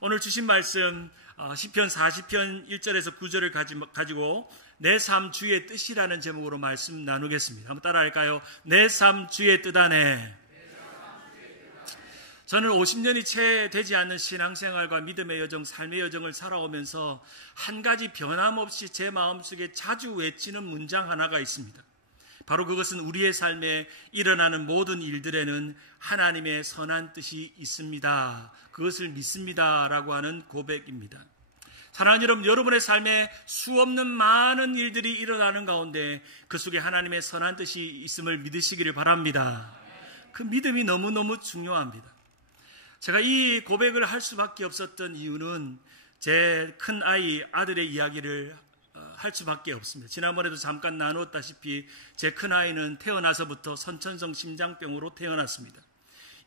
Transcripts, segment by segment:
오늘 주신 말씀 시편 40편 1절에서 9절을 가지고 내 삶 주의 뜻이라는 제목으로 말씀 나누겠습니다. 한번 따라할까요? 내 삶 주의 뜻 안에. 저는 50년이 채 되지 않는 신앙생활과 믿음의 여정, 삶의 여정을 살아오면서 한 가지 변함없이 제 마음속에 자주 외치는 문장 하나가 있습니다. 바로 그것은 우리의 삶에 일어나는 모든 일들에는 하나님의 선한 뜻이 있습니다. 그것을 믿습니다라고 하는 고백입니다. 사랑하는 여러분, 여러분의 삶에 수없는 많은 일들이 일어나는 가운데 그 속에 하나님의 선한 뜻이 있음을 믿으시기를 바랍니다. 그 믿음이 너무너무 중요합니다. 제가 이 고백을 할 수밖에 없었던 이유는 제 큰 아들의 이야기를 할 수밖에 없습니다. 지난번에도 잠깐 나누었다시피 제 큰아이는 태어나서부터 선천성 심장병으로 태어났습니다.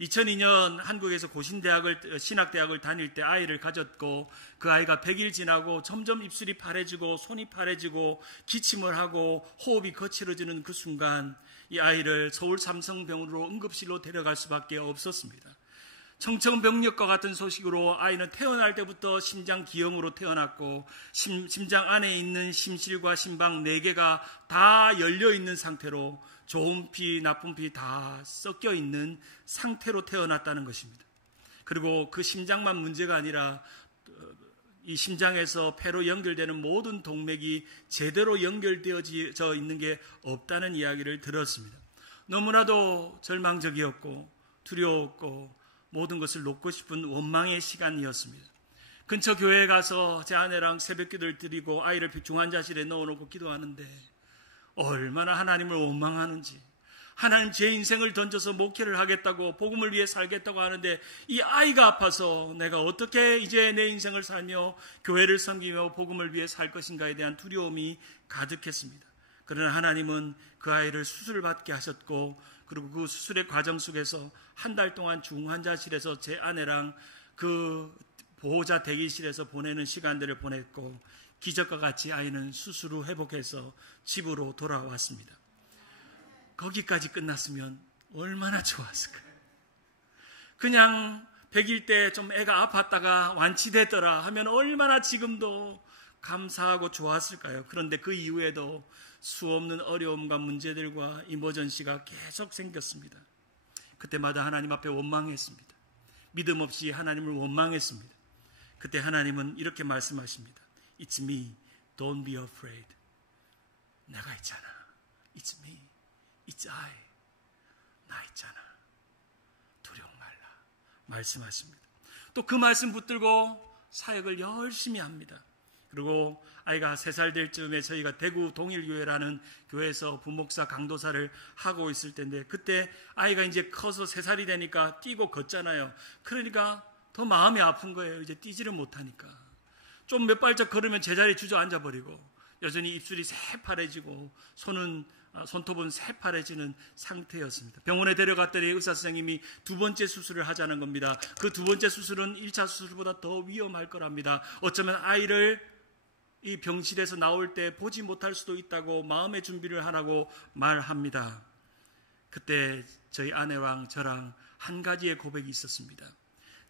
2002년 한국에서 신학대학을 다닐 때 아이를 가졌고 그 아이가 100일 지나고 점점 입술이 파래지고 손이 파래지고 기침을 하고 호흡이 거칠어지는 그 순간 이 아이를 서울 삼성병원으로 응급실로 데려갈 수밖에 없었습니다. 청천벽력과 같은 소식으로 아이는 태어날 때부터 심장 기형으로 태어났고 심장 안에 있는 심실과 심방 4개가 다 열려있는 상태로 좋은 피, 나쁜 피 다 섞여 있는 상태로 태어났다는 것입니다. 그리고 그 심장만 문제가 아니라 이 심장에서 폐로 연결되는 모든 동맥이 제대로 연결되어져 있는 게 없다는 이야기를 들었습니다. 너무나도 절망적이었고 두려웠고 모든 것을 놓고 싶은 원망의 시간이었습니다. 근처 교회에 가서 제 아내랑 새벽 기도를 드리고 아이를 중환자실에 넣어놓고 기도하는데 얼마나 하나님을 원망하는지, 하나님 제 인생을 던져서 목회를 하겠다고 복음을 위해 살겠다고 하는데 이 아이가 아파서 내가 어떻게 이제 내 인생을 살며 교회를 섬기며 복음을 위해 살 것인가에 대한 두려움이 가득했습니다. 그러나 하나님은 그 아이를 수술을 받게 하셨고 그리고 그 수술의 과정 속에서 한 달 동안 중환자실에서 제 아내랑 그 보호자 대기실에서 보내는 시간들을 보냈고 기적과 같이 아이는 수술 후 회복해서 집으로 돌아왔습니다. 거기까지 끝났으면 얼마나 좋았을까요? 그냥 100일 때 좀 애가 아팠다가 완치됐더라 하면 얼마나 지금도 감사하고 좋았을까요? 그런데 그 이후에도 수없는 어려움과 문제들과 이머전시가 계속 생겼습니다. 그때마다 하나님 앞에 원망했습니다. 믿음 없이 하나님을 원망했습니다. 그때 하나님은 이렇게 말씀하십니다. It's me, don't be afraid. 내가 있잖아. It's me, it's I. 나 있잖아. 두려워 말라. 말씀하십니다. 또 그 말씀 붙들고 사역을 열심히 합니다. 그리고 아이가 3살 될 즈음에 저희가 대구 동일교회라는 교회에서 부목사 강도사를 하고 있을 때인데 그때 아이가 이제 커서 3살이 되니까 뛰고 걷잖아요. 그러니까 더 마음이 아픈 거예요. 이제 뛰지를 못하니까. 좀 몇 발짝 걸으면 제자리에 주저앉아 버리고 여전히 입술이 새파래지고 손톱은 새파래지는 상태였습니다. 병원에 데려갔더니 의사 선생님이 2번째 수술을 하자는 겁니다. 그 2번째 수술은 1차 수술보다 더 위험할 거랍니다. 어쩌면 아이를 이 병실에서 나올 때 보지 못할 수도 있다고 마음의 준비를 하라고 말합니다. 그때 저희 아내랑 저랑 한 가지의 고백이 있었습니다.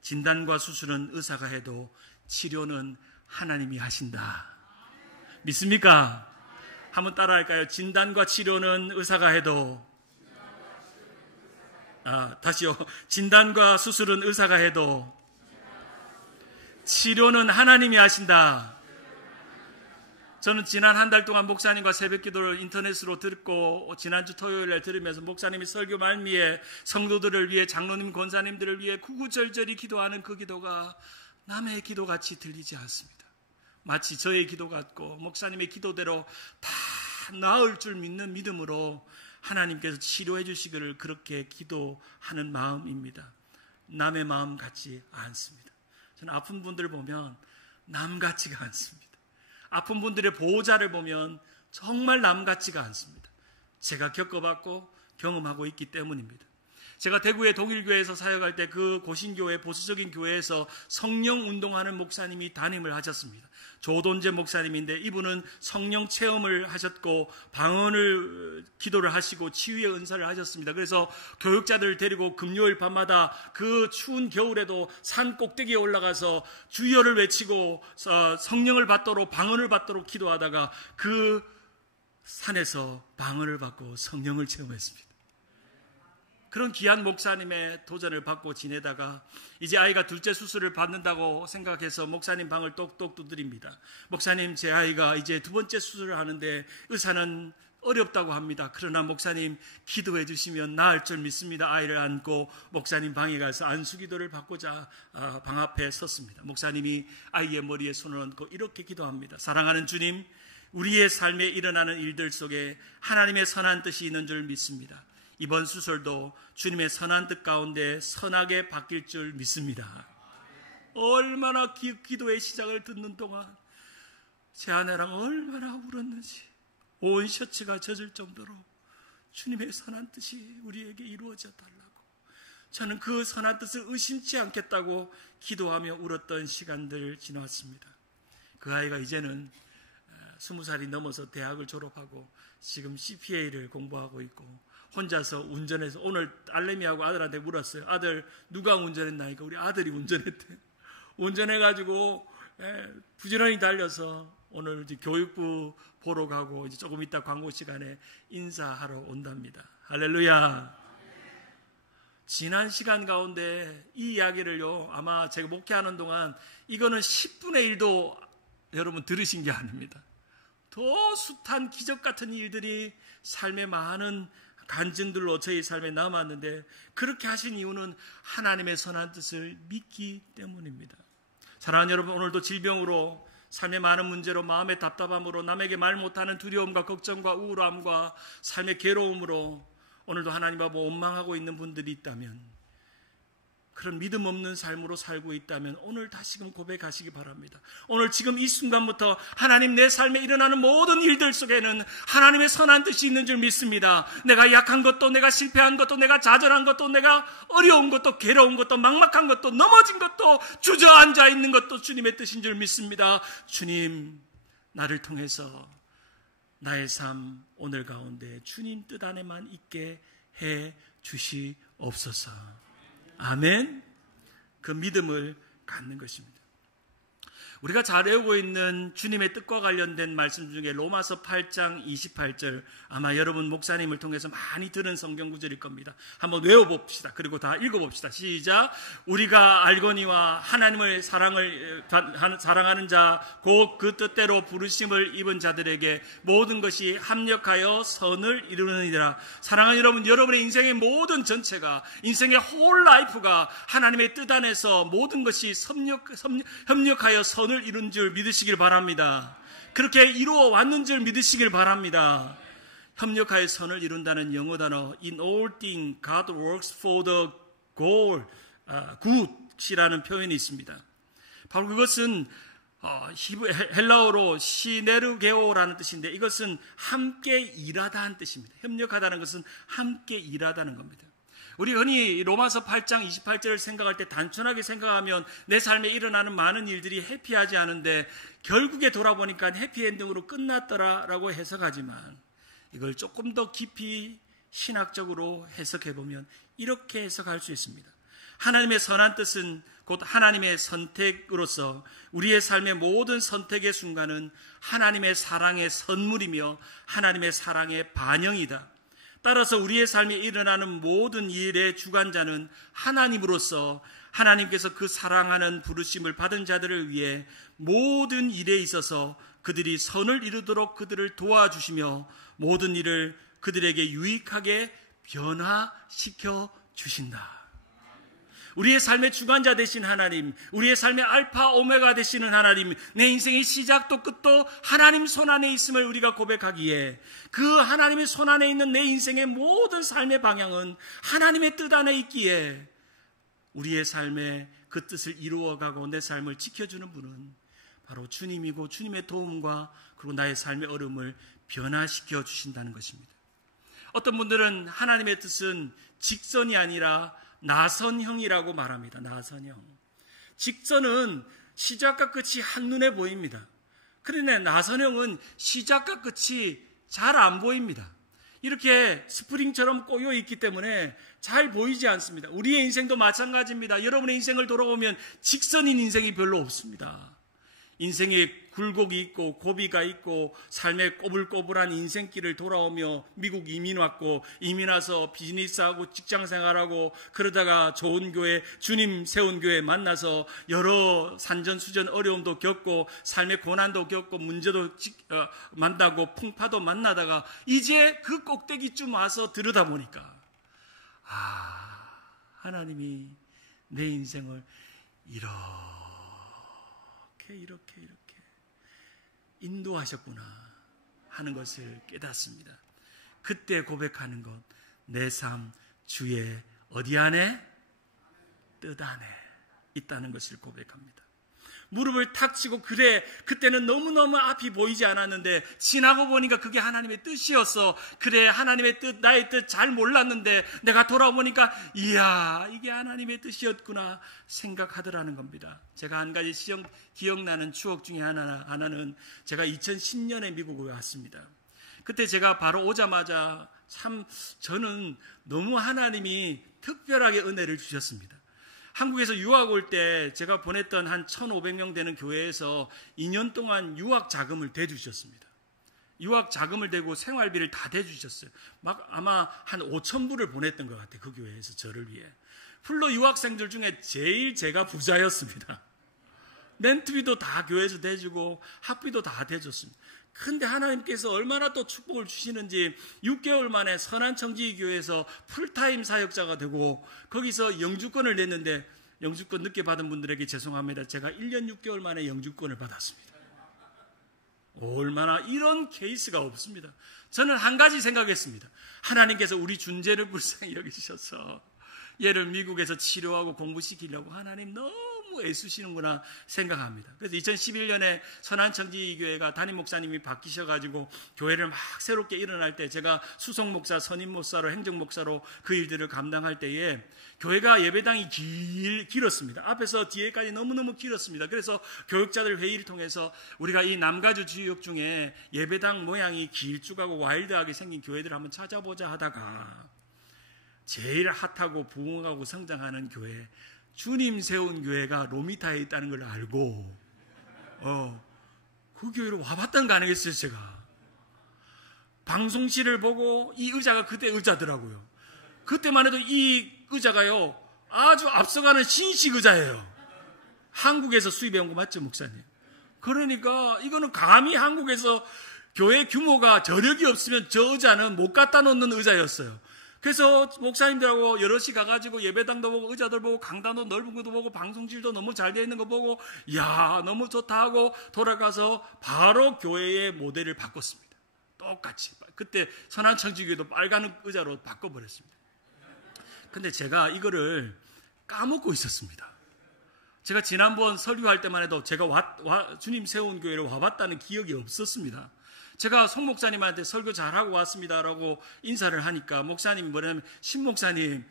진단과 수술은 의사가 해도 치료는 하나님이 하신다. 믿습니까? 한번 따라할까요? 진단과 치료는 의사가 해도 다시요. 진단과 수술은 의사가 해도 치료는 하나님이 하신다. 저는 지난 한 달 동안 목사님과 새벽 기도를 인터넷으로 듣고 지난주 토요일에 들으면서 목사님이 설교 말미에 성도들을 위해 장로님 권사님들을 위해 구구절절히 기도하는 그 기도가 남의 기도같이 들리지 않습니다. 마치 저의 기도 같고 목사님의 기도대로 다 나을 줄 믿는 믿음으로 하나님께서 치료해 주시기를 그렇게 기도하는 마음입니다. 남의 마음 같지 않습니다. 저는 아픈 분들을 보면 남 같지가 않습니다. 아픈 분들의 보호자를 보면 정말 남 같지가 않습니다. 제가 겪어봤고 경험하고 있기 때문입니다. 제가 대구의 동일교회에서 사역할 때 그 고신교회 보수적인 교회에서 성령 운동하는 목사님이 담임을 하셨습니다. 조돈재 목사님인데 이분은 성령 체험을 하셨고 방언을 기도를 하시고 치유의 은사를 하셨습니다. 그래서 교육자들을 데리고 금요일 밤마다 그 추운 겨울에도 산 꼭대기에 올라가서 주여를 외치고 성령을 받도록 방언을 받도록 기도하다가 그 산에서 방언을 받고 성령을 체험했습니다. 그런 귀한 목사님의 도전을 받고 지내다가 이제 아이가 둘째 수술을 받는다고 생각해서 목사님 방을 똑똑 두드립니다. 목사님, 제 아이가 이제 두 번째 수술을 하는데 의사는 어렵다고 합니다. 그러나 목사님 기도해 주시면 나을 줄 믿습니다. 아이를 안고 목사님 방에 가서 안수기도를 받고자 방 앞에 섰습니다. 목사님이 아이의 머리에 손을 얹고 이렇게 기도합니다. 사랑하는 주님, 우리의 삶에 일어나는 일들 속에 하나님의 선한 뜻이 있는 줄 믿습니다. 이번 수술도 주님의 선한 뜻 가운데 선하게 바뀔 줄 믿습니다. 얼마나 기도의 시작을 듣는 동안 제 아내랑 얼마나 울었는지 온 셔츠가 젖을 정도로 주님의 선한 뜻이 우리에게 이루어져 달라고, 저는 그 선한 뜻을 의심치 않겠다고 기도하며 울었던 시간들 지나왔습니다. 그 아이가 이제는 20살이 넘어서 대학을 졸업하고 지금 CPA를 공부하고 있고 혼자서 운전해서, 오늘 딸내미하고 아들한테 물었어요. 아들 누가 운전했나니까 우리 아들이 운전했대. 운전해가지고 부지런히 달려서 오늘 이제 교육부 보러 가고 이제 조금 이따 광고 시간에 인사하러 온답니다. 할렐루야. 지난 시간 가운데 이 이야기를요, 아마 제가 목회하는 동안 이거는 10분의 1도 여러분 들으신 게 아닙니다. 더 숱한 기적 같은 일들이 삶의 많은 간증들로 저희 삶에 남았는데, 그렇게 하신 이유는 하나님의 선한 뜻을 믿기 때문입니다. 사랑하는 여러분, 오늘도 질병으로, 삶의 많은 문제로, 마음의 답답함으로, 남에게 말 못하는 두려움과 걱정과 우울함과 삶의 괴로움으로 오늘도 하나님 앞에 원망하고 있는 분들이 있다면, 그런 믿음 없는 삶으로 살고 있다면 오늘 다시금 고백하시기 바랍니다. 오늘 지금 이 순간부터 하나님, 내 삶에 일어나는 모든 일들 속에는 하나님의 선한 뜻이 있는 줄 믿습니다. 내가 약한 것도, 내가 실패한 것도, 내가 좌절한 것도, 내가 어려운 것도, 괴로운 것도, 막막한 것도, 넘어진 것도, 주저앉아 있는 것도 주님의 뜻인 줄 믿습니다. 주님, 나를 통해서 나의 삶 오늘 가운데 주님 뜻 안에만 있게 해 주시옵소서. 아멘. 그 믿음을 갖는 것입니다. 우리가 잘 외우고 있는 주님의 뜻과 관련된 말씀 중에 로마서 8장 28절, 아마 여러분 목사님을 통해서 많이 들은 성경 구절일 겁니다. 한번 외워봅시다. 그리고 다 읽어봅시다. 시작. 우리가 알거니와 하나님을 사랑하는 자, 곧 그 뜻대로 부르심을 입은 자들에게 모든 것이 합력하여 선을 이루느니라. 사랑하는 여러분, 여러분의 인생의 모든 전체가, 인생의 홀 라이프가 하나님의 뜻 안에서 모든 것이 협력하여 선을 이룬 줄 믿으시길 바랍니다. 그렇게 이루어 왔는 줄 믿으시길 바랍니다. 협력하여 선을 이룬다는 영어 단어 In all things God works for the goal, good이라는 표현이 있습니다. 바로 그것은 헬라어로 시네르게오라는 뜻인데, 이것은 함께 일하다는 뜻입니다. 협력하다는 것은 함께 일하다는 겁니다. 우리 흔히 로마서 8장 28절을 생각할 때 단순하게 생각하면 내 삶에 일어나는 많은 일들이 해피하지 않은데, 결국에 돌아보니까 해피엔딩으로 끝났더라라고 해석하지만, 이걸 조금 더 깊이 신학적으로 해석해보면 이렇게 해석할 수 있습니다. 하나님의 선한 뜻은 곧 하나님의 선택으로서 우리의 삶의 모든 선택의 순간은 하나님의 사랑의 선물이며 하나님의 사랑의 반영이다. 따라서 우리의 삶에 일어나는 모든 일의 주관자는 하나님으로서 하나님께서 그 사랑하는 부르심을 받은 자들을 위해 모든 일에 있어서 그들이 선을 이루도록 그들을 도와주시며 모든 일을 그들에게 유익하게 변화시켜 주신다. 우리의 삶의 주관자 되신 하나님, 우리의 삶의 알파 오메가 되시는 하나님, 내 인생의 시작도 끝도 하나님 손안에 있음을 우리가 고백하기에, 그 하나님의 손안에 있는 내 인생의 모든 삶의 방향은 하나님의 뜻 안에 있기에, 우리의 삶의 그 뜻을 이루어가고 내 삶을 지켜주는 분은 바로 주님이고, 주님의 도움과 그리고 나의 삶의 얼음을 변화시켜 주신다는 것입니다. 어떤 분들은 하나님의 뜻은 직선이 아니라 나선형이라고 말합니다. 나선형. 직선은 시작과 끝이 한눈에 보입니다. 그런데 나선형은 시작과 끝이 잘 안 보입니다. 이렇게 스프링처럼 꼬여 있기 때문에 잘 보이지 않습니다. 우리의 인생도 마찬가지입니다. 여러분의 인생을 돌아보면 직선인 인생이 별로 없습니다. 인생에 굴곡이 있고 고비가 있고 삶의 꼬불꼬불한 인생길을 돌아오며 미국 이민 왔고 이민 와서 비즈니스하고 직장생활하고 그러다가 좋은 교회, 주님 세운 교회 만나서 여러 산전수전 어려움도 겪고 삶의 고난도 겪고 문제도 만나고 풍파도 만나다가 이제 그 꼭대기쯤 와서 들여다보니까 하나님이 내 인생을 이렇게 인도하셨구나 하는 것을 깨닫습니다. 그때 고백하는 것, 내 삶 주의 어디 안에? 뜻 안에 있다는 것을 고백합니다. 무릎을 탁 치고 그래, 그때는 너무너무 앞이 보이지 않았는데 지나고 보니까 그게 하나님의 뜻이었어. 그래, 하나님의 뜻, 나의 뜻 잘 몰랐는데 내가 돌아보니까 이야, 이게 하나님의 뜻이었구나 생각하더라는 겁니다. 제가 한 가지 기억나는 추억 중에 하나는 제가 2010년에 미국에 왔습니다. 그때 제가 바로 오자마자 참 저는 너무 하나님이 특별하게 은혜를 주셨습니다. 한국에서 유학 올 때 제가 보냈던 한 1,500명 되는 교회에서 2년 동안 유학 자금을 대주셨습니다. 유학 자금을 대고 생활비를 다 대주셨어요. 막 아마 한 5,000불을 보냈던 것 같아요. 그 교회에서 저를 위해. 풀로 유학생들 중에 제일 제가 부자였습니다. 렌트비도 다 교회에서 대주고 학비도 다 대줬습니다. 근데 하나님께서 얼마나 또 축복을 주시는지 6개월 만에 선한청지교회에서 풀타임 사역자가 되고 거기서 영주권을 냈는데 영주권 늦게 받은 분들에게 죄송합니다. 제가 1년 6개월 만에 영주권을 받았습니다. 얼마나 이런 케이스가 없습니다. 저는 한 가지 생각했습니다. 하나님께서 우리 준재를 불쌍히 여기셔서 얘를 미국에서 치료하고 공부시키려고 하나님 너무 애쓰시는구나 생각합니다. 그래서 2011년에 선한청지교회가 담임 목사님이 바뀌셔가지고 교회를 막 새롭게 일어날 때 제가 수석 목사, 선임 목사로 행정 목사로 그 일들을 감당할 때에 교회가 예배당이 길었습니다. 앞에서 뒤에까지 너무너무 길었습니다. 그래서 교육자들 회의를 통해서 우리가 이 남가주 지역 중에 예배당 모양이 길쭉하고 와일드하게 생긴 교회들을 한번 찾아보자 하다가 제일 핫하고 부흥하고 성장하는 교회, 주님 세운 교회가 로미타에 있다는 걸 알고 그 교회로 와봤다는 거 아니겠어요. 제가 방송실을 보고 이 의자가 그때 의자더라고요. 그때만 해도 이 의자가요 아주 앞서가는 신식 의자예요. 한국에서 수입해온 거 맞죠, 목사님? 그러니까 이거는 감히 한국에서 교회 규모가 저력이 없으면 저 의자는 못 갖다 놓는 의자였어요. 그래서 목사님들하고 여럿이 가가지고 예배당도 보고 의자들 보고 강단도 넓은 것도 보고 방송실도 너무 잘 되어 있는 거 보고 야 너무 좋다 하고 돌아가서 바로 교회의 모델을 바꿨습니다. 똑같이. 그때 선한청지교회도 빨간 의자로 바꿔버렸습니다. 근데 제가 이거를 까먹고 있었습니다. 제가 지난번 설교할 때만 해도 제가 주님 세운 교회를 와봤다는 기억이 없었습니다. 제가 송 목사님한테 설교 잘하고 왔습니다라고 인사를 하니까 목사님이 뭐냐면 신목사님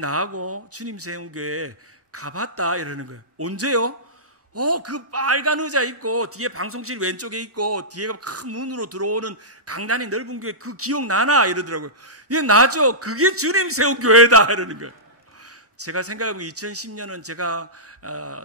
나하고 주님 세운 교회 가봤다 이러는 거예요. 언제요? 그 빨간 의자 있고 뒤에 방송실 왼쪽에 있고 뒤에가 큰 문으로 들어오는 강단이 넓은 교회 그 기억나나? 이러더라고요. 예, 나죠. 그게 주님 세운 교회다 이러는 거예요. 제가 생각해보면 2010년은 제가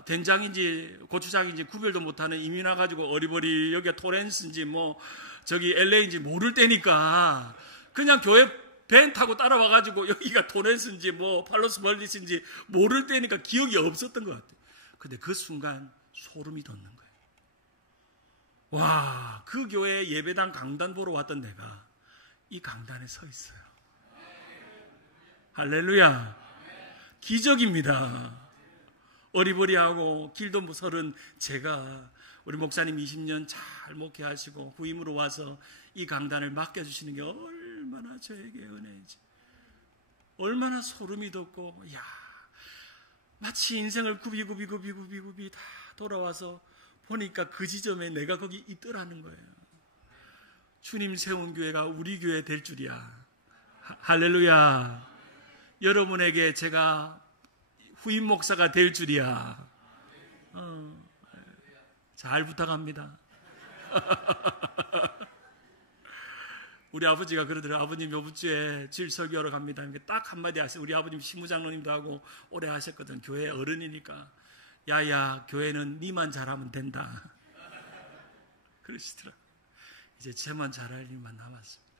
된장인지 고추장인지 구별도 못하는 이민 와가지고 어리버리 여기가 토렌스인지 뭐 저기 LA인지 모를 때니까 그냥 교회 밴 타고 따라와가지고 여기가 토렌스인지 뭐 팔로스 멀리스인지 모를 때니까 기억이 없었던 것 같아요. 근데 그 순간 소름이 돋는 거예요. 와, 그 교회 예배당 강단 보러 왔던 내가 이 강단에 서 있어요. 할렐루야. 기적입니다. 어리버리하고 길도 무설은 제가 우리 목사님 20년 잘 목회하시고 후임으로 와서 이 강단을 맡겨주시는 게 얼마나 저에게 은혜인지 얼마나 소름이 돋고 야 마치 인생을 굽이 다 돌아와서 보니까 그 지점에 내가 거기 있더라는 거예요. 주님 세운 교회가 우리 교회 될 줄이야. 할렐루야. 여러분에게 제가 후임 목사가 될 줄이야. 잘 부탁합니다. 우리 아버지가 그러더라고요. 아버님 요번 주에 주일 설교하러 갑니다. 딱 한마디 하세요. 우리 아버님 신무장로님도 하고 오래 하셨거든. 교회 어른이니까. 야야, 교회는 니만 잘하면 된다. 그러시더라고요. 이제 쟤만 잘할 일만 남았습니다.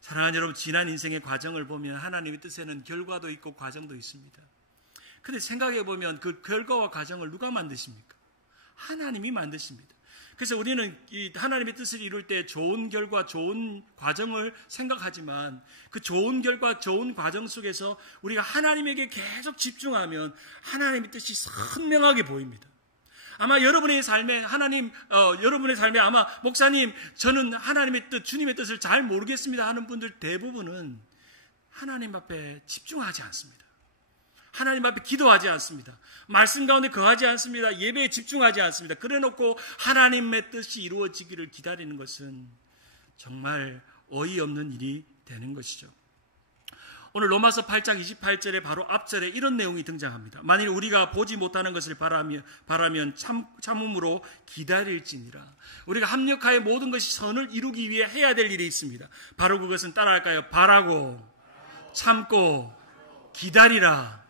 사랑하는 여러분, 지난 인생의 과정을 보면 하나님의 뜻에는 결과도 있고 과정도 있습니다. 근데 생각해 보면 그 결과와 과정을 누가 만드십니까? 하나님이 만드십니다. 그래서 우리는 이 하나님의 뜻을 이룰 때 좋은 결과, 좋은 과정을 생각하지만 그 좋은 결과, 좋은 과정 속에서 우리가 하나님에게 계속 집중하면 하나님의 뜻이 선명하게 보입니다. 아마 여러분의 삶에 여러분의 삶에 아마 목사님, 저는 하나님의 뜻, 주님의 뜻을 잘 모르겠습니다 하는 분들 대부분은 하나님 앞에 집중하지 않습니다. 하나님 앞에 기도하지 않습니다. 말씀 가운데 거하지 않습니다. 예배에 집중하지 않습니다. 그래놓고 하나님의 뜻이 이루어지기를 기다리는 것은 정말 어이없는 일이 되는 것이죠. 오늘 로마서 8장 28절에 바로 앞절에 이런 내용이 등장합니다. 만일 우리가 보지 못하는 것을 바라면 참음으로 기다릴지니라. 우리가 합력하여 모든 것이 선을 이루기 위해 해야 될 일이 있습니다. 바로 그것은 따라할까요? 바라고 참고 기다리라.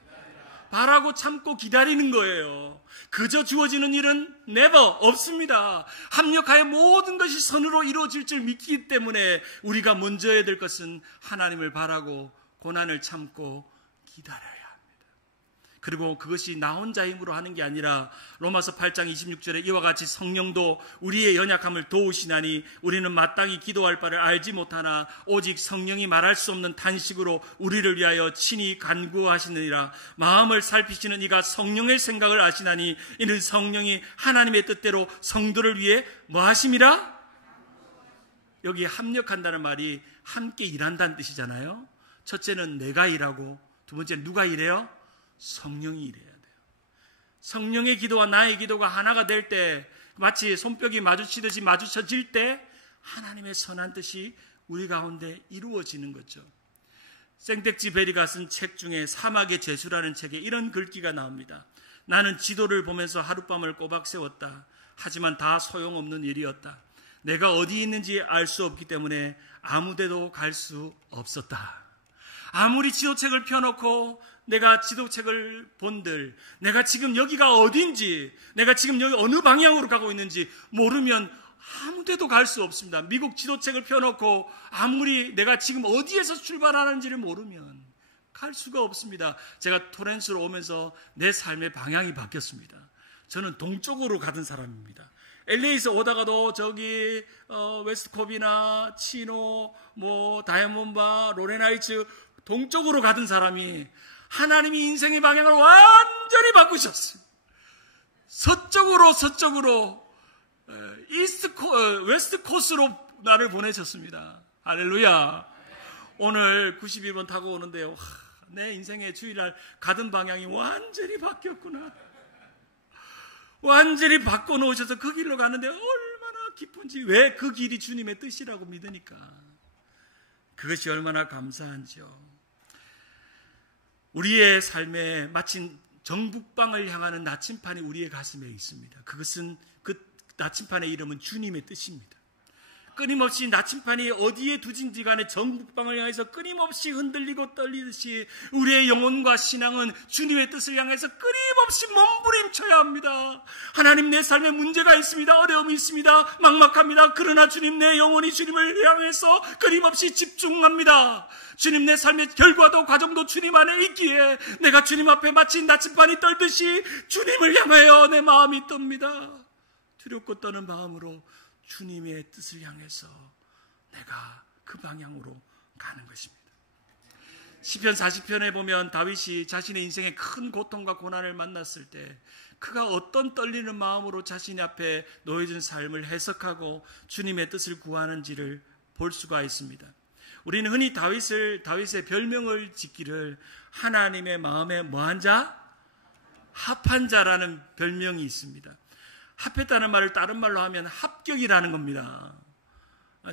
바라고 참고 기다리는 거예요. 그저 주어지는 일은 never 없습니다. 합력하여 모든 것이 선으로 이루어질 줄 믿기 때문에 우리가 먼저 해야 될 것은 하나님을 바라고 고난을 참고 기다려야 합니다. 그리고 그것이 나 혼자 힘으로 하는 게 아니라 로마서 8장 26절에 이와 같이 성령도 우리의 연약함을 도우시나니 우리는 마땅히 기도할 바를 알지 못하나 오직 성령이 말할 수 없는 탄식으로 우리를 위하여 친히 간구하시느니라. 마음을 살피시는 이가 성령의 생각을 아시나니 이는 성령이 하나님의 뜻대로 성도를 위해 뭐 하심이라? 여기 합력한다는 말이 함께 일한다는 뜻이잖아요. 첫째는 내가 일하고 두 번째는 누가 일해요? 성령이 일해야 돼요. 성령의 기도와 나의 기도가 하나가 될 때 마치 손뼉이 마주치듯이 마주쳐질 때 하나님의 선한 뜻이 우리 가운데 이루어지는 거죠. 생텍쥐 베리가 쓴 책 중에 사막의 제수라는 책에 이런 글귀가 나옵니다. 나는 지도를 보면서 하룻밤을 꼬박 세웠다. 하지만 다 소용없는 일이었다. 내가 어디 있는지 알 수 없기 때문에 아무 데도 갈 수 없었다. 아무리 지도책을 펴놓고 내가 지도책을 본들 내가 지금 여기가 어딘지 내가 지금 여기 어느 방향으로 가고 있는지 모르면 아무 데도 갈 수 없습니다. 미국 지도책을 펴놓고 아무리 내가 지금 어디에서 출발하는지를 모르면 갈 수가 없습니다. 제가 토렌스로 오면서 내 삶의 방향이 바뀌었습니다. 저는 동쪽으로 가던 사람입니다. LA에서 오다가도 저기 웨스트콥이나 치노, 다이아몬바, 로렌하이츠 동쪽으로 가던 사람이 하나님이 인생의 방향을 완전히 바꾸셨어요. 서쪽으로 웨스트 코스로 나를 보내셨습니다. 할렐루야. 오늘 91번 타고 오는데요. 내 인생의 주일날 가던 방향이 완전히 바뀌었구나. 완전히 바꿔놓으셔서 그 길로 가는데 얼마나 기쁜지. 왜? 그 길이 주님의 뜻이라고 믿으니까. 그것이 얼마나 감사한지요. 우리의 삶에 마치 정북방을 향하는 나침판이 우리의 가슴에 있습니다. 그것은 그 나침판의 이름은 주님의 뜻입니다. 끊임없이 나침판이 어디에 두진지 간에 정북방을 향해서 끊임없이 흔들리고 떨리듯이 우리의 영혼과 신앙은 주님의 뜻을 향해서 끊임없이 몸부림쳐야 합니다. 하나님, 내 삶에 문제가 있습니다. 어려움이 있습니다. 막막합니다. 그러나 주님, 내 영혼이 주님을 향해서 끊임없이 집중합니다. 주님, 내 삶의 결과도 과정도 주님 안에 있기에 내가 주님 앞에 마치 나침판이 떨듯이 주님을 향하여 내 마음이 떱니다. 두렵고 떠는 마음으로 주님의 뜻을 향해서 내가 그 방향으로 가는 것입니다. 시편 40편에 보면 다윗이 자신의 인생의 큰 고통과 고난을 만났을 때 그가 어떤 떨리는 마음으로 자신 앞에 놓여진 삶을 해석하고 주님의 뜻을 구하는지를 볼 수가 있습니다. 우리는 흔히 다윗의 별명을 짓기를 하나님의 마음에 뭐한 자? 합한 자라는 별명이 있습니다. 합했다는 말을 다른 말로 하면 합격이라는 겁니다.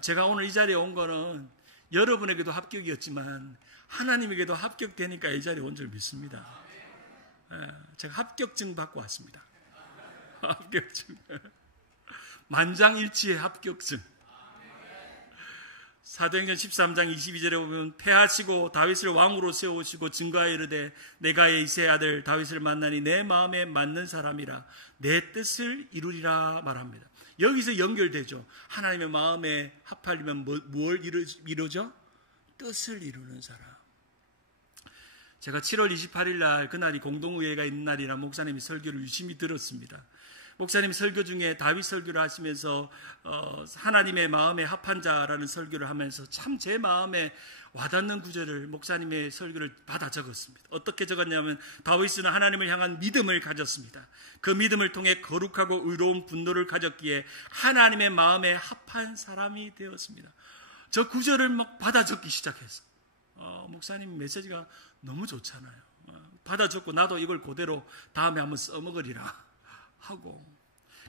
제가 오늘 이 자리에 온 거는 여러분에게도 합격이었지만 하나님에게도 합격되니까 이 자리에 온 줄 믿습니다. 제가 합격증 받고 왔습니다. 합격증. 만장일치의 합격증. 사도행전 13장 22절에 보면 패하시고 다윗을 왕으로 세우시고 증거하여 이르되 내가 이새의 아들 다윗을 만나니 내 마음에 맞는 사람이라 내 뜻을 이루리라 말합니다. 여기서 연결되죠. 하나님의 마음에 합하려면 뭘 이루죠? 뜻을 이루는 사람. 제가 7월 28일 날 그날이 공동의회가 있는 날이라 목사님이 설교를 유심히 들었습니다. 목사님 설교 중에 다윗 설교를 하시면서 하나님의 마음에 합한 자라는 설교를 하면서 참 제 마음에 와닿는 구절을 목사님의 설교를 받아 적었습니다. 어떻게 적었냐면 다윗은 하나님을 향한 믿음을 가졌습니다. 그 믿음을 통해 거룩하고 의로운 분노를 가졌기에 하나님의 마음에 합한 사람이 되었습니다. 저 구절을 막 받아 적기 시작했어요. 목사님 메시지가 너무 좋잖아요. 받아 적고 나도 이걸 그대로 다음에 한번 써먹으리라 하고.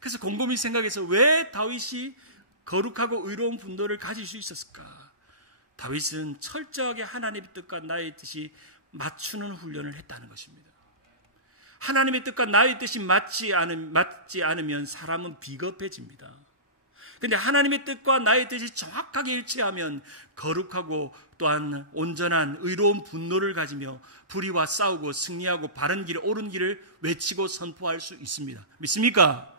그래서 곰곰이 생각해서 왜 다윗이 거룩하고 의로운 분노를 가질 수 있었을까? 다윗은 철저하게 하나님의 뜻과 나의 뜻이 맞추는 훈련을 했다는 것입니다. 하나님의 뜻과 나의 뜻이 맞지 않으면 사람은 비겁해집니다. 그런데 하나님의 뜻과 나의 뜻이 정확하게 일치하면 거룩하고 또한 온전한 의로운 분노를 가지며 불의와 싸우고 승리하고 바른 길, 옳은 길을 외치고 선포할 수 있습니다. 믿습니까?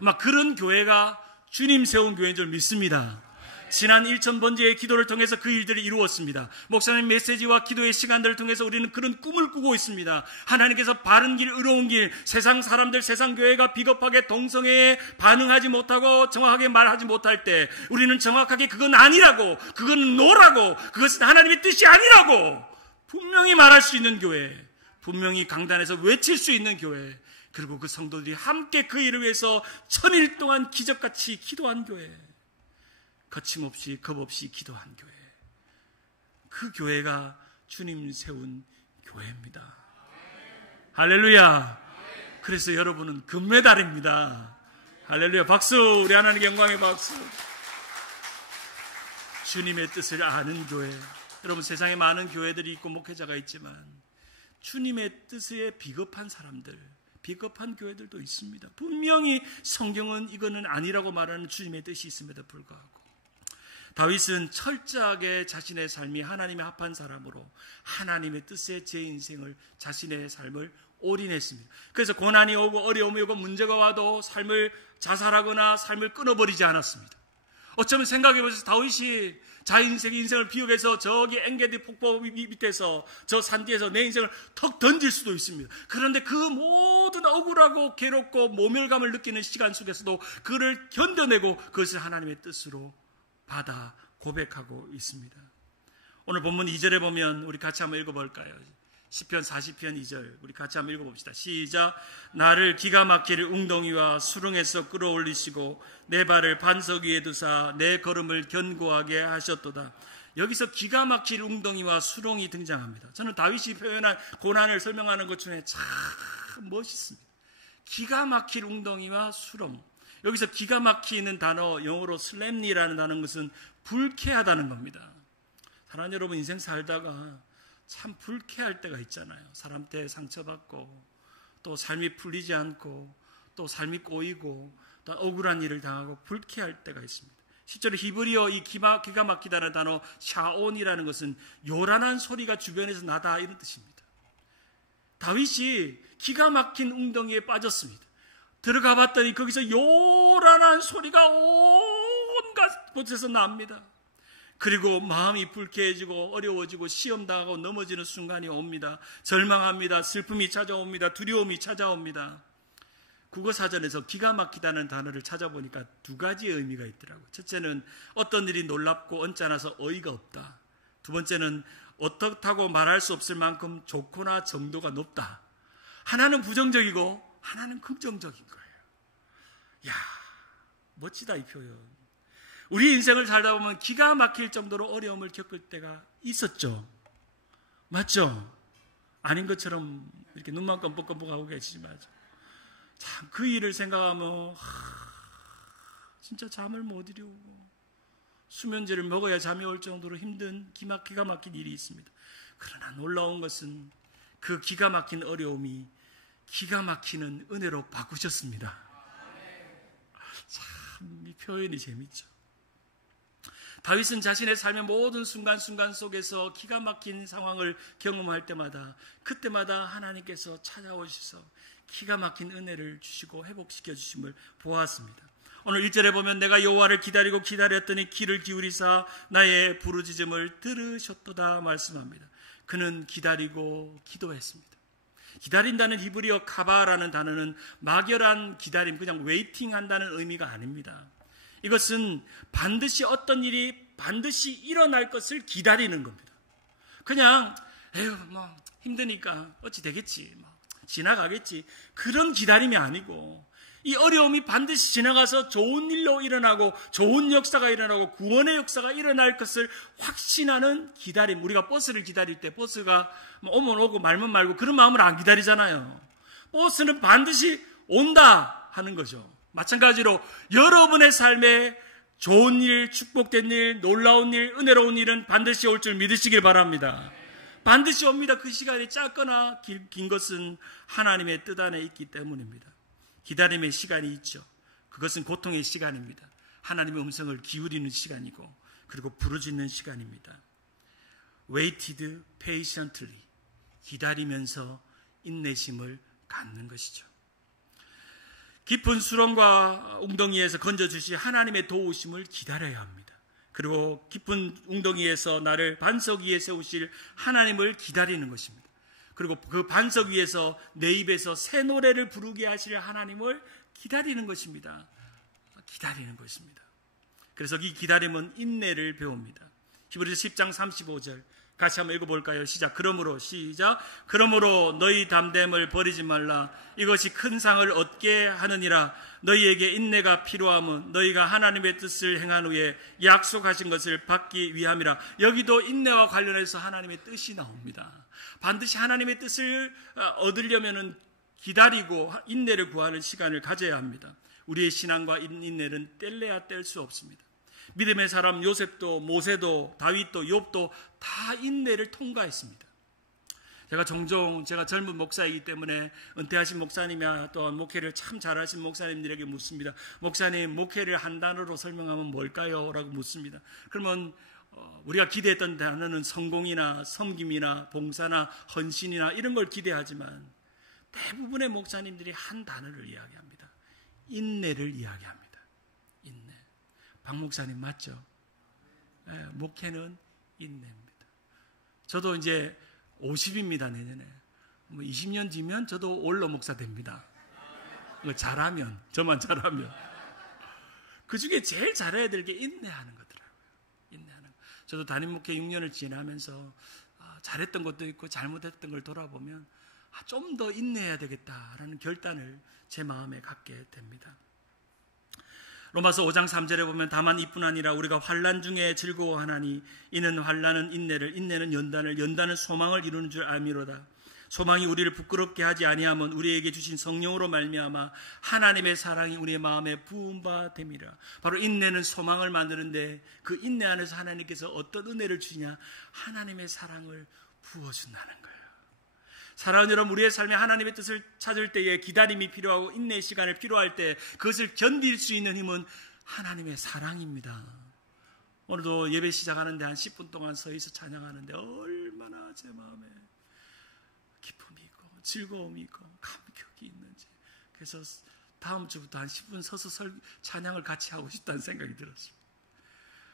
아마 그런 교회가 주님 세운 교회인 줄 믿습니다. 지난 1000번째의 기도를 통해서 그 일들을 이루었습니다. 목사님 메시지와 기도의 시간들을 통해서 우리는 그런 꿈을 꾸고 있습니다. 하나님께서 바른 길, 의로운 길, 세상 사람들, 세상 교회가 비겁하게 동성애에 반응하지 못하고 정확하게 말하지 못할 때 우리는 정확하게 그건 아니라고, 그건 노라고, 그것은 하나님의 뜻이 아니라고 분명히 말할 수 있는 교회, 분명히 강단에서 외칠 수 있는 교회, 그리고 그 성도들이 함께 그 일을 위해서 1000일 동안 기적같이 기도한 교회, 거침없이 겁없이 기도한 교회, 그 교회가 주님 세운 교회입니다. 할렐루야. 그래서 여러분은 금메달입니다. 할렐루야. 박수. 우리 하나님께 영광의 박수. 주님의 뜻을 아는 교회. 여러분, 세상에 많은 교회들이 있고 목회자가 있지만 주님의 뜻에 비겁한 사람들, 비겁한 교회들도 있습니다. 분명히 성경은 이거는 아니라고 말하는 주님의 뜻이 있음에도 불구하고 다윗은 철저하게 자신의 삶이 하나님에 합한 사람으로 하나님의 뜻에 제 인생을, 자신의 삶을 올인했습니다. 그래서 고난이 오고 어려움이 오고 문제가 와도 삶을 자살하거나 삶을 끊어버리지 않았습니다. 어쩌면 생각해보세요. 다윗이 자기 인생을 비옥해서 저기 엔게디 폭포 밑에서 저 산 뒤에서 내 인생을 턱 던질 수도 있습니다. 그런데 그 모든 억울하고 괴롭고 모멸감을 느끼는 시간 속에서도 그를 견뎌내고 그것을 하나님의 뜻으로 받아 고백하고 있습니다. 오늘 본문 2절에 보면 우리 같이 한번 읽어볼까요? 시편 40편 2절 우리 같이 한번 읽어봅시다. 시작. 나를 기가 막힐 웅덩이와 수렁에서 끌어올리시고 내 발을 반석 위에 두사 내 걸음을 견고하게 하셨도다. 여기서 기가 막힐 웅덩이와 수렁이 등장합니다. 저는 다윗이 표현한 고난을 설명하는 것 중에 참 멋있습니다. 기가 막힐 웅덩이와 수렁. 여기서 기가 막히는 단어, 영어로 슬랩니라는 단어는 것은 불쾌하다는 겁니다. 사랑하는 여러분, 인생 살다가 참 불쾌할 때가 있잖아요. 사람한테 상처받고 또 삶이 풀리지 않고 또 삶이 꼬이고 또 억울한 일을 당하고 불쾌할 때가 있습니다. 실제로 히브리어 이 기가 막히다는 단어 샤온이라는 것은 요란한 소리가 주변에서 나다 이런 뜻입니다. 다윗이 기가 막힌 웅덩이에 빠졌습니다. 들어가 봤더니 거기서 요란한 소리가 온갖 곳에서 납니다. 그리고 마음이 불쾌해지고 어려워지고 시험당하고 넘어지는 순간이 옵니다. 절망합니다. 슬픔이 찾아옵니다. 두려움이 찾아옵니다. 국어사전에서 기가 막히다는 단어를 찾아보니까 두 가지의 의미가 있더라고요. 첫째는 어떤 일이 놀랍고 언짢아서 어이가 없다. 두 번째는 어떻다고 말할 수 없을 만큼 좋거나 정도가 높다. 하나는 부정적이고 하나는 긍정적인 거예요. 야, 멋지다 이 표현. 우리 인생을 살다 보면 기가 막힐 정도로 어려움을 겪을 때가 있었죠. 맞죠? 아닌 것처럼 이렇게 눈만 껌뻑껌뻑하고 계시지 마죠. 참 그 일을 생각하면 진짜 잠을 못 이루고 수면제를 먹어야 잠이 올 정도로 힘든 기가 막힌 일이 있습니다. 그러나 놀라운 것은 그 기가 막힌 어려움이 기가 막히는 은혜로 바꾸셨습니다. 참 이 표현이 재밌죠. 다윗은 자신의 삶의 모든 순간순간 속에서 기가 막힌 상황을 경험할 때마다 그때마다 하나님께서 찾아오셔서 기가 막힌 은혜를 주시고 회복시켜 주심을 보았습니다. 오늘 1절에 보면 내가 여호와를 기다리고 기다렸더니 귀를 기울이사 나의 부르짖음을 들으셨도다 말씀합니다. 그는 기다리고 기도했습니다. 기다린다는 히브리어 카바라는 단어는 막연한 기다림, 그냥 웨이팅한다는 의미가 아닙니다. 이것은 반드시 어떤 일이 반드시 일어날 것을 기다리는 겁니다. 그냥 에휴 뭐 힘드니까 어찌 되겠지, 뭐 지나가겠지, 그런 기다림이 아니고 이 어려움이 반드시 지나가서 좋은 일로 일어나고 좋은 역사가 일어나고 구원의 역사가 일어날 것을 확신하는 기다림. 우리가 버스를 기다릴 때 버스가 오면 오고 말면 말고 그런 마음으로 안 기다리잖아요. 버스는 반드시 온다 하는 거죠. 마찬가지로 여러분의 삶에 좋은 일, 축복된 일, 놀라운 일, 은혜로운 일은 반드시 올 줄 믿으시길 바랍니다. 반드시 옵니다. 그 시간이 짧거나 긴 것은 하나님의 뜻 안에 있기 때문입니다. 기다림의 시간이 있죠. 그것은 고통의 시간입니다. 하나님의 음성을 기울이는 시간이고 그리고 부르짖는 시간입니다. Waited patiently, 기다리면서 인내심을 갖는 것이죠. 깊은 수렁과 웅덩이에서 건져주시 하나님의 도우심을 기다려야 합니다. 그리고 깊은 웅덩이에서 나를 반석 위에 세우실 하나님을 기다리는 것입니다. 그리고 그 반석 위에서 내 입에서 새 노래를 부르게 하실 하나님을 기다리는 것입니다. 기다리는 것입니다. 그래서 이 기다림은 인내를 배웁니다. 히브리서 10장 35절 같이 한번 읽어볼까요? 시작. 그러므로 너희 담대함을 버리지 말라. 이것이 큰 상을 얻게 하느니라. 너희에게 인내가 필요함은 너희가 하나님의 뜻을 행한 후에 약속하신 것을 받기 위함이라. 여기도 인내와 관련해서 하나님의 뜻이 나옵니다. 반드시 하나님의 뜻을 얻으려면 기다리고 인내를 구하는 시간을 가져야 합니다. 우리의 신앙과 인내는 뗄래야 뗄 수 없습니다. 믿음의 사람 요셉도 모세도 다윗도 욥도 다 인내를 통과했습니다. 제가 젊은 목사이기 때문에 은퇴하신 목사님이나 또한 목회를 참 잘하신 목사님들에게 묻습니다. 목사님, 목회를 한 단어로 설명하면 뭘까요? 라고 묻습니다. 그러면 우리가 기대했던 단어는 성공이나 섬김이나 봉사나 헌신이나 이런 걸 기대하지만 대부분의 목사님들이 한 단어를 이야기합니다. 인내를 이야기합니다. 인내. 박 목사님 맞죠? 네, 목회는 인내입니다. 저도 이제 50입니다, 내년에. 20년 뒤면 저도 원로 목사 됩니다. 잘하면, 저만 잘하면. 그 중에 제일 잘해야 될 게 인내하는 거더라고요. 인내하는 거. 저도 담임 목회 6년을 지나면서 잘했던 것도 있고 잘못했던 걸 돌아보면 좀 더 인내해야 되겠다라는 결단을 제 마음에 갖게 됩니다. 로마서 5장 3절에 보면 다만 이뿐 아니라 우리가 환난 중에 즐거워하나니 이는 환난은 인내를, 인내는 연단을, 연단은 소망을 이루는 줄 알미로다. 소망이 우리를 부끄럽게 하지 아니하면 우리에게 주신 성령으로 말미암아 하나님의 사랑이 우리의 마음에 부은 바 됨이라. 바로 인내는 소망을 만드는데 그 인내 안에서 하나님께서 어떤 은혜를 주시냐? 하나님의 사랑을 부어준다는 거예요. 사랑하는 여러분, 우리의 삶에 하나님의 뜻을 찾을 때에 기다림이 필요하고 인내의 시간을 필요할 때 그것을 견딜 수 있는 힘은 하나님의 사랑입니다. 오늘도 예배 시작하는데 한 10분 동안 서 있어 찬양하는데 얼마나 제 마음에 기쁨이 있고 즐거움이 있고 감격이 있는지. 그래서 다음 주부터 한 10분 서서 찬양을 같이 하고 싶다는 생각이 들었습니다.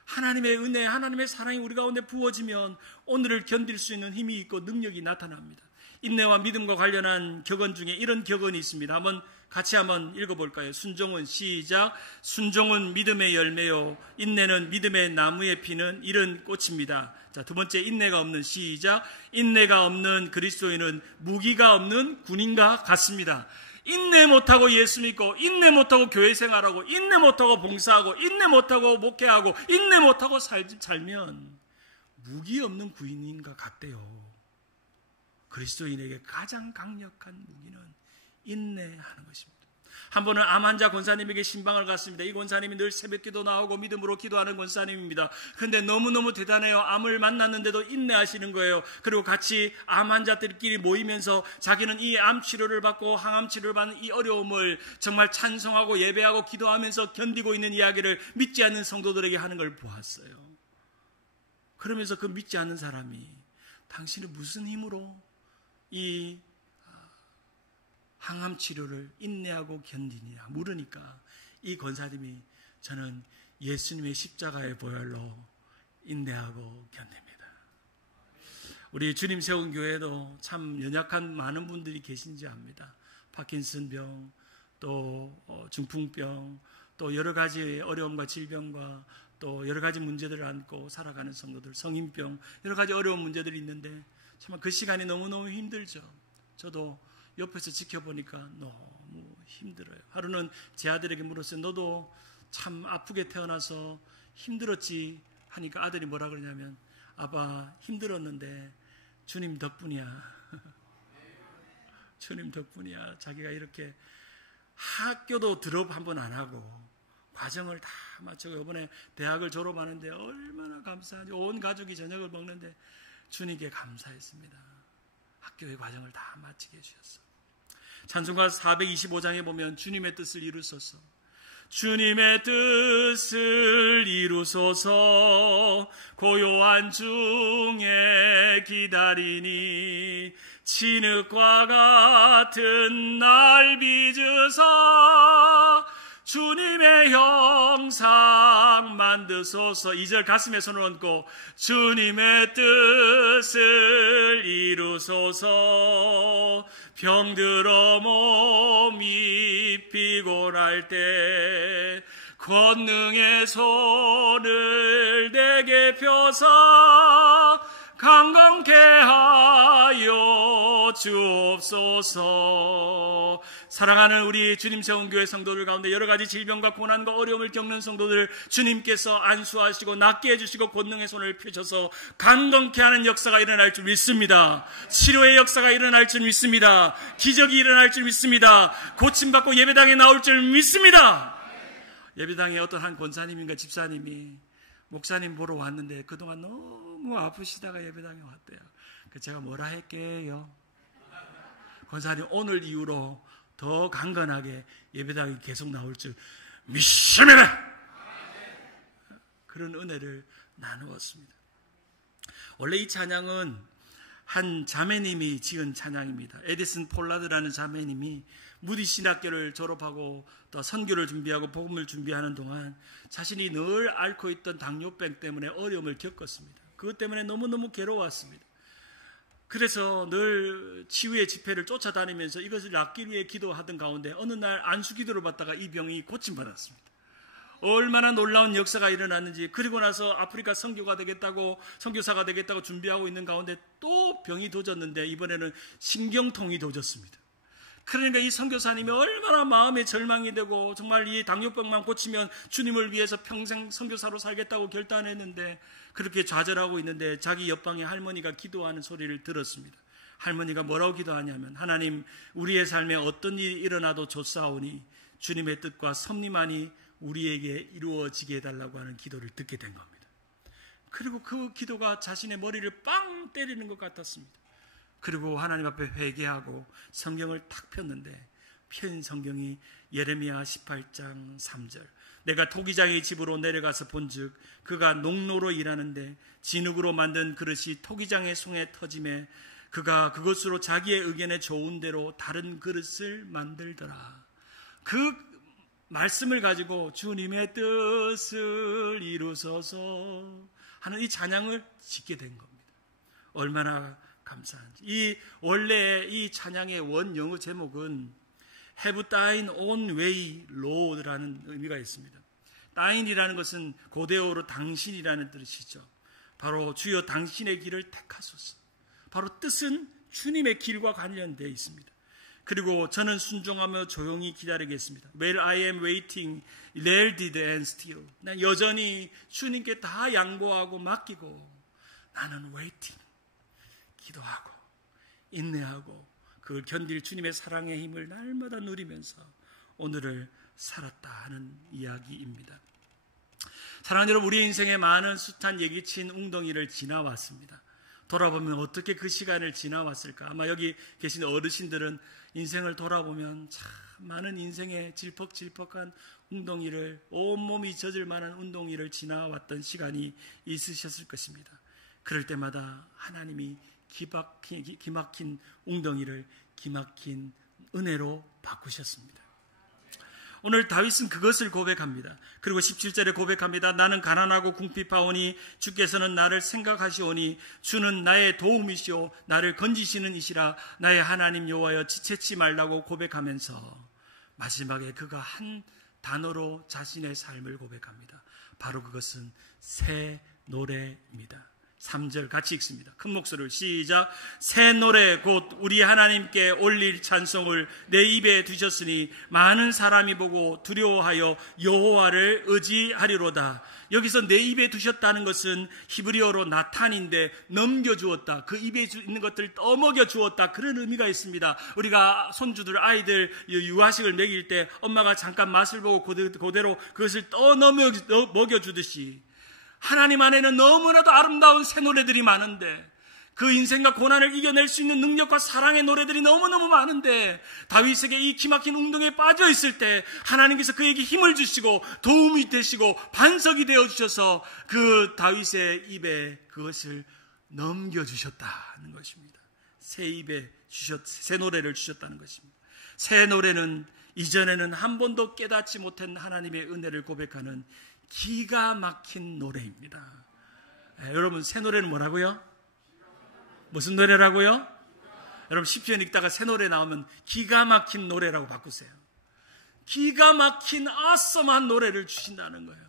하나님의 은혜, 하나님의 사랑이 우리 가운데 부어지면 오늘을 견딜 수 있는 힘이 있고 능력이 나타납니다. 인내와 믿음과 관련한 격언 중에 이런 격언이 있습니다. 같이 한번 읽어볼까요? 순종은 시작. 순종은 믿음의 열매요 인내는 믿음의 나무에 피는 이른 꽃입니다. 자, 두 번째, 인내가 없는 시작. 인내가 없는 그리스도인은 무기가 없는 군인과 같습니다. 인내 못하고 예수 믿고 인내 못하고 교회 생활하고 인내 못하고 봉사하고 인내 못하고 목회하고 인내 못하고 살면 무기 없는 군인과 같대요. 그리스도인에게 가장 강력한 무기는 인내하는 것입니다. 한 번은 암 환자 권사님에게 신방을 갔습니다. 이 권사님이 늘 새벽기도 나오고 믿음으로 기도하는 권사님입니다. 그런데 너무너무 대단해요. 암을 만났는데도 인내하시는 거예요. 그리고 같이 암 환자들끼리 모이면서 자기는 이 암 치료를 받고 항암 치료를 받는 이 어려움을 정말 찬송하고 예배하고 기도하면서 견디고 있는 이야기를 믿지 않는 성도들에게 하는 걸 보았어요. 그러면서 그 믿지 않는 사람이 당신은 무슨 힘으로 이 항암 치료를 인내하고 견디냐 물으니까 이 권사님이 저는 예수님의 십자가의 보혈로 인내하고 견딥니다. 우리 주님 세운 교회도 참 연약한 많은 분들이 계신지 압니다. 파킨슨병, 또 중풍병, 또 여러 가지 어려움과 질병과 또 여러 가지 문제들을 안고 살아가는 성도들, 성인병, 여러 가지 어려운 문제들이 있는데 정말 그 시간이 너무너무 힘들죠. 저도 옆에서 지켜보니까 너무 힘들어요. 하루는 제 아들에게 물었어요. 너도 참 아프게 태어나서 힘들었지 하니까 아들이 뭐라 그러냐면 아빠 힘들었는데 주님 덕분이야. 주님 덕분이야. 자기가 이렇게 학교도 드롭 한 번 안 하고 과정을 다 마치고 이번에 대학을 졸업하는데 얼마나 감사한지 온 가족이 저녁을 먹는데 주님께 감사했습니다. 학교의 과정을 다 마치게 해주셨어. 찬송가 425장에 보면 주님의 뜻을 이루소서, 주님의 뜻을 이루소서, 고요한 중에 기다리니 진흙과 같은 날 빚으사 주님의 형상 만드소서. 2절 가슴에 손을 얹고 주님의 뜻을 이루소서. 병들어 몸이 피곤할 때 권능의 손을 내게 펴사 강건케 하여 주옵소서. 사랑하는 우리 주님 세운 교회 성도들 가운데 여러 가지 질병과 고난과 어려움을 겪는 성도들 주님께서 안수하시고 낫게 해주시고 권능의 손을 펴셔서 강건케 하는 역사가 일어날 줄 믿습니다. 치료의 역사가 일어날 줄 믿습니다. 기적이 일어날 줄 믿습니다. 고침받고 예배당에 나올 줄 믿습니다. 예배당에 어떤 한 권사님인가 집사님이 목사님 보러 왔는데 그동안 너무 아프시다가 예배당에 왔대요. 제가 뭐라 할게요? 권사님 오늘 이후로 더 강건하게 예배당에 계속 나올 줄 믿습니다. 그런 은혜를 나누었습니다. 원래 이 찬양은 한 자매님이 지은 찬양입니다. 에디슨 폴라드라는 자매님이 무디 신학교를 졸업하고 또 선교를 준비하고 복음을 준비하는 동안 자신이 늘 앓고 있던 당뇨병 때문에 어려움을 겪었습니다. 그것 때문에 너무너무 괴로웠습니다. 그래서 늘 치유의 집회를 쫓아다니면서 이것을 낫기 위해 기도하던 가운데 어느 날 안수 기도를 받다가 이 병이 고침받았습니다. 얼마나 놀라운 역사가 일어났는지. 그리고 나서 아프리카 선교가 되겠다고 선교사가 되겠다고 준비하고 있는 가운데 또 병이 도졌는데 이번에는 신경통이 도졌습니다. 그러니까 이 선교사님이 얼마나 마음에 절망이 되고 정말 이 당뇨병만 고치면 주님을 위해서 평생 선교사로 살겠다고 결단했는데 그렇게 좌절하고 있는데 자기 옆방에 할머니가 기도하는 소리를 들었습니다. 할머니가 뭐라고 기도하냐면 하나님 우리의 삶에 어떤 일이 일어나도 좋사오니 주님의 뜻과 섭리만이 우리에게 이루어지게 해달라고 하는 기도를 듣게 된 겁니다. 그리고 그 기도가 자신의 머리를 빵 때리는 것 같았습니다. 그리고 하나님 앞에 회개하고 성경을 탁 폈는데 편 성경이 예레미야 18장 3절 내가 토기장의 집으로 내려가서 본즉 그가 농로로 일하는데 진흙으로 만든 그릇이 토기장의 손에 터짐에 그가 그것으로 자기의 의견에 좋은 대로 다른 그릇을 만들더라. 그 말씀을 가지고 주님의 뜻을 이루소서 하는 이 찬양을 짓게 된 겁니다. 얼마나 감사한지. 원래 이 찬양의 원 영어 제목은 Have thine own way, Lord라는 의미가 있습니다. thine 것은 고대어로 당신이라는 뜻이죠. 바로 주여 당신의 길을 택하소서. 바로 뜻은 주님의 길과 관련되어 있습니다. 그리고 저는 순종하며 조용히 기다리겠습니다. While I am waiting, yielded and still. 난 여전히 주님께 다 양보하고 맡기고 나는 waiting. 기도하고 인내하고 그걸 견딜 주님의 사랑의 힘을 날마다 누리면서 오늘을 살았다 하는 이야기입니다. 사랑하는 여러분, 우리 인생에 많은 숱한 예기친 웅덩이를 지나왔습니다. 돌아보면 어떻게 그 시간을 지나왔을까? 아마 여기 계신 어르신들은 인생을 돌아보면 참 많은 인생의 질퍽질퍽한 웅덩이를, 온몸이 젖을 만한 웅덩이를 지나왔던 시간이 있으셨을 것입니다. 그럴 때마다 하나님이 기막힌 웅덩이를 기막힌 은혜로 바꾸셨습니다. 오늘 다윗은 그것을 고백합니다. 그리고 17절에 고백합니다. 나는 가난하고 궁핍하오니 주께서는 나를 생각하시오니 주는 나의 도움이시오 나를 건지시는 이시라. 나의 하나님 여호와여 지체치 말라고 고백하면서 마지막에 그가 한 단어로 자신의 삶을 고백합니다. 바로 그것은 새 노래입니다. 3절 같이 읽습니다. 큰 목소리로 시작. 새 노래 곧 우리 하나님께 올릴 찬송을 내 입에 두셨으니 많은 사람이 보고 두려워하여 여호와를 의지하리로다. 여기서 내 입에 두셨다는 것은 히브리어로 나탄인데 넘겨주었다. 그 입에 있는 것들을 떠먹여 주었다. 그런 의미가 있습니다. 우리가 손주들 아이들 유아식을 먹일 때 엄마가 잠깐 맛을 보고 그대로 그것을 떠먹여주듯이 하나님 안에는 너무나도 아름다운 새 노래들이 많은데, 그 인생과 고난을 이겨낼 수 있는 능력과 사랑의 노래들이 너무너무 많은데, 다윗에게 이 기막힌 웅덩이에 빠져 있을 때 하나님께서 그에게 힘을 주시고 도움이 되시고 반석이 되어주셔서 그 다윗의 입에 그것을 넘겨주셨다는 것입니다. 새 노래를 주셨다는 것입니다. 새 노래는 이전에는 한 번도 깨닫지 못한 하나님의 은혜를 고백하는 기가 막힌 노래입니다. 여러분, 새 노래는 뭐라고요? 무슨 노래라고요? 여러분, 시편 읽다가 새 노래 나오면 기가 막힌 노래라고 바꾸세요. 기가 막힌 아썸한 노래를 주신다는 거예요.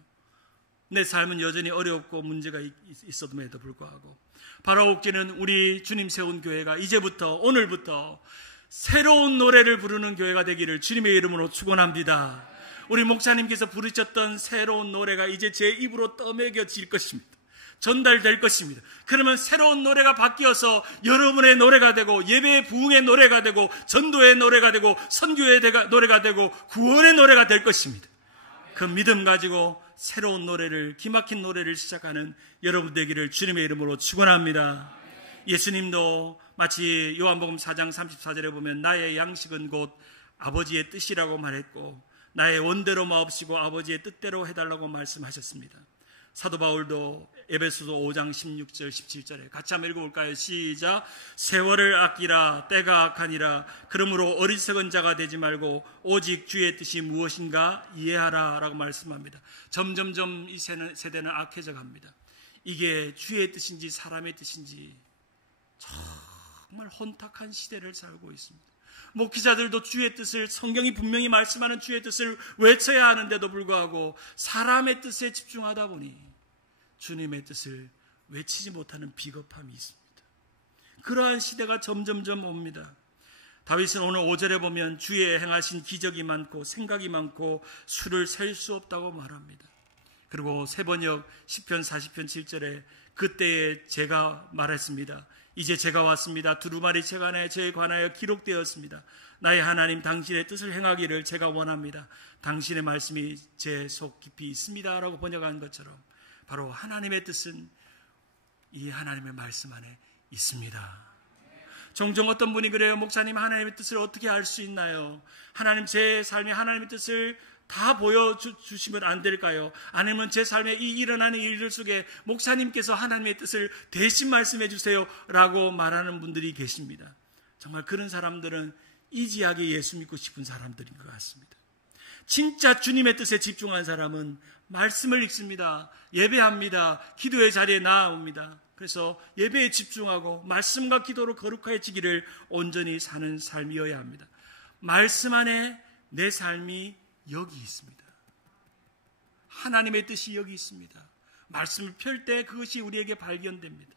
내 삶은 여전히 어렵고 문제가 있어도 불구하고 바라옵기는 우리 주님 세운 교회가 이제부터, 오늘부터 새로운 노래를 부르는 교회가 되기를 주님의 이름으로 축원합니다. 우리 목사님께서 부르셨던 새로운 노래가 이제 제 입으로 떠먹여질 것입니다. 전달될 것입니다. 그러면 새로운 노래가 바뀌어서 여러분의 노래가 되고, 예배의 부흥의 노래가 되고, 전도의 노래가 되고, 선교의 노래가 되고, 구원의 노래가 될 것입니다. 그 믿음 가지고 새로운 노래를, 기막힌 노래를 시작하는 여러분 되기를 주님의 이름으로 축원합니다. 예수님도 마치 요한복음 4장 34절에 보면 나의 양식은 곧 아버지의 뜻이라고 말했고 나의 원대로 마옵시고 아버지의 뜻대로 해달라고 말씀하셨습니다. 사도 바울도 에베소서 5장 16절 17절에 같이 한번 읽어볼까요? 시작. 세월을 아끼라 때가 악하니라. 그러므로 어리석은 자가 되지 말고 오직 주의 뜻이 무엇인가 이해하라 라고 말씀합니다. 점점점 이 세대는 악해져 갑니다. 이게 주의 뜻인지 사람의 뜻인지 정말 혼탁한 시대를 살고 있습니다. 목회자들도 주의 뜻을, 성경이 분명히 말씀하는 주의 뜻을 외쳐야 하는데도 불구하고 사람의 뜻에 집중하다 보니 주님의 뜻을 외치지 못하는 비겁함이 있습니다. 그러한 시대가 점점점 옵니다. 다윗은 오늘 5절에 보면 주의 행하신 기적이 많고 생각이 많고 수를 셀 수 없다고 말합니다. 그리고 세번역 시편 40편 7절에 그때에 제가 말했습니다. 이제 제가 왔습니다. 두루마리 책 안에 저에 관하여 기록되었습니다. 나의 하나님 당신의 뜻을 행하기를 제가 원합니다. 당신의 말씀이 제 속 깊이 있습니다 라고 번역한 것처럼 바로 하나님의 뜻은 이 하나님의 말씀 안에 있습니다. 종종 어떤 분이 그래요. 목사님, 하나님의 뜻을 어떻게 알 수 있나요? 하나님, 제 삶에 하나님의 뜻을 다 보여주시면 안 될까요? 아니면 제 삶에 이 일어나는 일들 속에 목사님께서 하나님의 뜻을 대신 말씀해 주세요 라고 말하는 분들이 계십니다. 정말 그런 사람들은 이지하게 예수 믿고 싶은 사람들인 것 같습니다. 진짜 주님의 뜻에 집중한 사람은 말씀을 읽습니다. 예배합니다. 기도의 자리에 나아옵니다. 그래서 예배에 집중하고 말씀과 기도로 거룩해지기를 온전히 사는 삶이어야 합니다. 말씀 안에 내 삶이 여기 있습니다. 하나님의 뜻이 여기 있습니다. 말씀을 펼 때 그것이 우리에게 발견됩니다.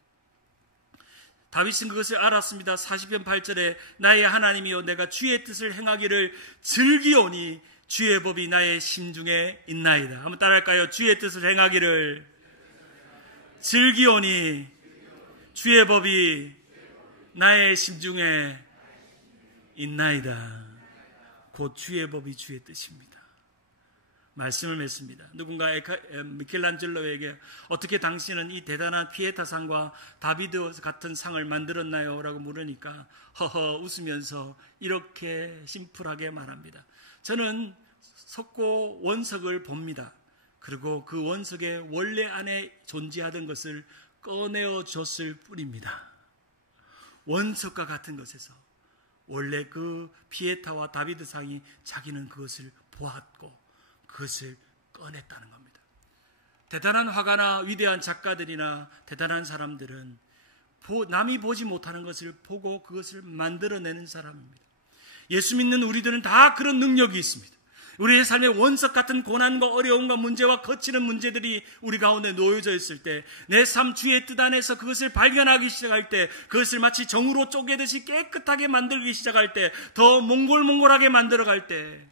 다윗은 그것을 알았습니다. 40편 8절에 나의 하나님이여 내가 주의 뜻을 행하기를 즐기오니 주의 법이 나의 심중에 있나이다. 한번 따라할까요? 주의 뜻을 행하기를 즐기오니 주의 법이 나의 심중에 있나이다. 곧 주의 법이 주의 뜻입니다. 말씀을 맺습니다. 누군가 미켈란젤로에게 어떻게 당신은 이 대단한 피에타상과 다비드 같은 상을 만들었나요? 라고 물으니까 허허 웃으면서 이렇게 심플하게 말합니다. 저는 석고 원석을 봅니다. 그리고 그 원석의 원래 안에 존재하던 것을 꺼내어 줬을 뿐입니다. 원석과 같은 것에서 원래 그 피에타와 다비드상이 자기는 그것을 보았고 그것을 꺼냈다는 겁니다. 대단한 화가나 위대한 작가들이나 대단한 사람들은 남이 보지 못하는 것을 보고 그것을 만들어내는 사람입니다. 예수 믿는 우리들은 다 그런 능력이 있습니다. 우리의 삶의 원석 같은 고난과 어려움과 문제와 거치는 문제들이 우리 가운데 놓여져 있을 때, 내 삶 주의 뜻 안에서 그것을 발견하기 시작할 때, 그것을 마치 정으로 쪼개듯이 깨끗하게 만들기 시작할 때, 더 몽골몽골하게 만들어갈 때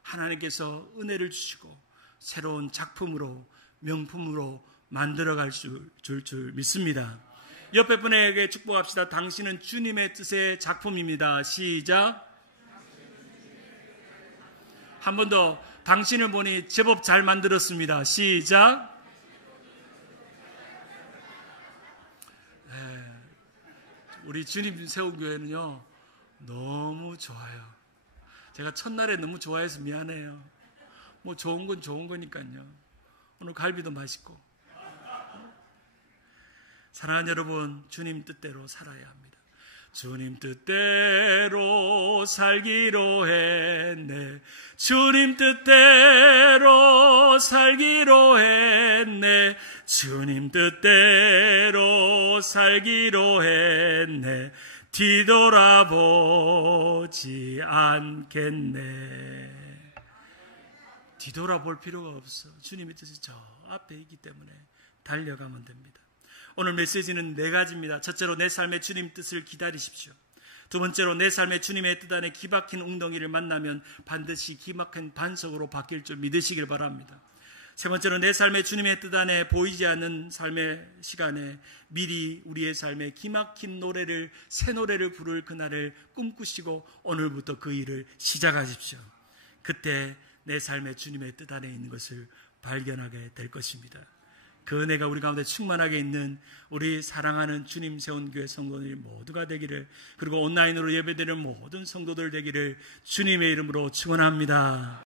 하나님께서 은혜를 주시고 새로운 작품으로, 명품으로 만들어갈 줄 믿습니다. 옆에 분에게 축복합시다. 당신은 주님의 뜻의 작품입니다. 시작. 한 번 더. 당신을 보니 제법 잘 만들었습니다. 시작. 우리 주님 세운 교회는요 너무 좋아요. 제가 첫날에 너무 좋아해서 미안해요. 뭐 좋은 건 좋은 거니까요. 오늘 갈비도 맛있고. 사랑하는 여러분, 주님 뜻대로 살아야 합니다. 주님 뜻대로 살기로 했네. 주님 뜻대로 살기로 했네. 주님 뜻대로 살기로 했네. 뒤돌아보지 않겠네. 뒤돌아볼 필요가 없어. 주님의 뜻이 저 앞에 있기 때문에 달려가면 됩니다. 오늘 메시지는 4가지입니다. 첫째로 내 삶의 주님 뜻을 기다리십시오. 두 번째로 내 삶의 주님의 뜻 안에 기박힌 웅덩이를 만나면 반드시 기막힌 반석으로 바뀔 줄 믿으시길 바랍니다. 세 번째로 내 삶의 주님의 뜻 안에 보이지 않는 삶의 시간에 미리 우리의 삶에 기막힌 노래를, 새 노래를 부를 그날을 꿈꾸시고 오늘부터 그 일을 시작하십시오. 그때 내 삶의 주님의 뜻 안에 있는 것을 발견하게 될 것입니다. 그 은혜가 우리 가운데 충만하게 있는 우리 사랑하는 주님 세운 교회 성도들 모두가 되기를, 그리고 온라인으로 예배드리는 모든 성도들 되기를 주님의 이름으로 축원합니다.